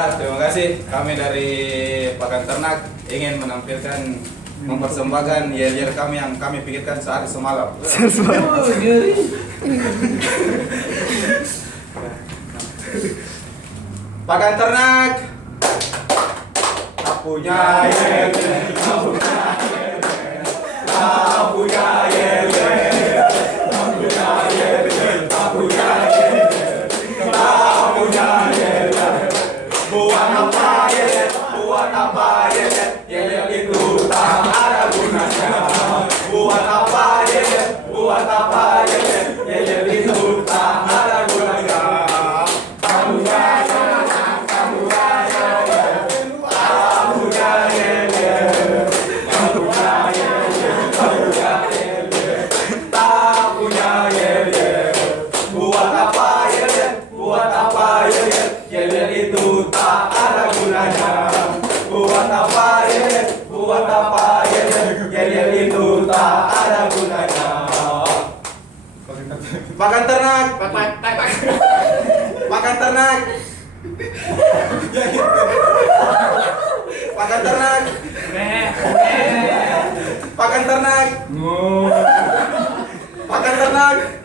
Ya, terima kasih. Kami dari Pakan Ternak ingin menampilkan mempersembahkan yel-yel kami yang kami pikirkan sehari semalam. Pakan Ternak. Punya yel-yel, punya yel-yel, punya yel-yel, punya yel-yel, punya yel-yel, punya yel-yel. Buat apa yel-yel? Buat apa yel-yel? Yel-yel itu tak ada gunanya. Buat apa yel-yel? Buat apa yel-yel? Yel-yel itu tak ada gunanya. Kamunya yel-yel, kamunya yel-yel, kamunya yel-yel, kamunya yel-yel, kamunya yel-yel, tak punya yel-yel. Buat apa yel-yel? Buat apa yel-yel? Yel-yel itu tak ada gunanya. Buat apa yel-yel? Buat apa yel-yel? Yel-yel itu tak ada gunanya. Pakan Ternak. Pakan Ternak. Pakan Ternak. Pakan Ternak. Pakan Ternak.